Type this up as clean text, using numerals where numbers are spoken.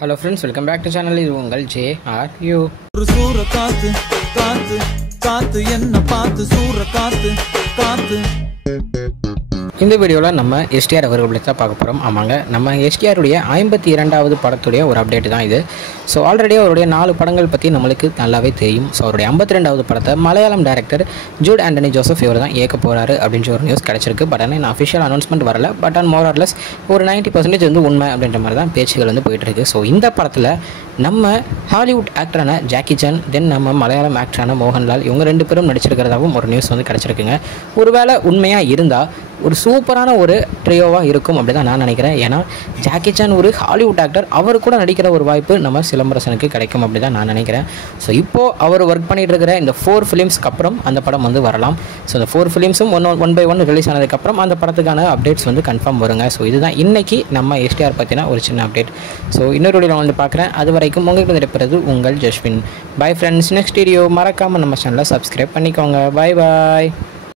Hello friends, welcome back to channel. இது உங்கள் JRU. ஒரு சூற காத்து காத்து காத்து என்ன பார்த்து சூற காத்து காத்து. இந்த வீடியோவில் நம்ம எஸ்டிஆர் அவர்கள் பற்றி தான் பார்க்க போகிறோம். ஆமாங்க, நம்ம எஸ்டிஆருடைய 52வது படத்துடைய ஒரு அப்டேட் தான் இது. ஸோ ஆல்ரெடி அவருடைய 4 படங்கள் பற்றி நம்மளுக்கு நல்லாவே தெரியும். ஸோ அவருடைய 52வது படத்தை மலையாளம் டைரக்டர் ஜூட் ஆண்டனி ஜோசப் இவர் தான் இயக்க போகிறாரு அப்படின்ற ஒரு நியூஸ் கிடச்சிருக்கு. பட் ஆனால் அஃபிஷியல் அனௌன்ஸ்மெண்ட் வரல. பட் ஆன் மோர் ஆர்லெஸ் ஒரு 90% வந்து உண்மை அப்படின்ற மாதிரி தான் பேச்சுகள் வந்து போயிட்டுருக்கு. ஸோ இந்த படத்தில் நம்ம ஹாலிவுட் ஆக்டரான ஜாக்கி சான், தென் நம்ம மலையாளம் ஆக்டரான மோகன்லால், இவங்க 2 பேரும் நடிச்சிருக்கிறதாகவும் ஒரு நியூஸ் வந்து கிடச்சிருக்குங்க. ஒருவேளை உண்மையாக இருந்தால் ஒரு சூப்பரான ஒரு ட்ரியோவாக இருக்கும் அப்படி தான் நான் நினைக்கிறேன். ஏன்னா ஜாக்கி சான் ஒரு ஹாலிவுட் ஆக்டர், அவர் கூட நடிக்கிற ஒரு வாய்ப்பு நம்ம சிலம்பரசனுக்கு கிடைக்கும் அப்படி தான் நான் நினைக்கிறேன். ஸோ இப்போது அவர் ஒர்க் பண்ணிகிட்டு இருக்கிற இந்த 4 ஃபிலிம்ஸ்க்கு அப்புறம் அந்த படம் வந்து வரலாம். ஸோ இந்த 4 ஃபிலிம்ஸும் ஒன் பை ஒன் ரிலீஸ் ஆனதுக்கப்புறம் அந்த படத்துக்கான அப்டேட்ஸ் வந்து கன்ஃபார்ம் வருங்க. ஸோ இதுதான் இன்றைக்கி நம்ம எஸ்டிஆர் பற்றின ஒரு சின்ன அப்டேட். ஸோ இன்னொரு வீடியோ வந்து பார்க்குறேன். அது வரைக்கும் உங்களுக்கு இருப்பது உங்கள் Jaswin. Bye friends. Next video மறக்காமல் நம்ம சேனலை சப்ஸ்கிரைப் பண்ணிக்கோங்க. பாய் பாய்.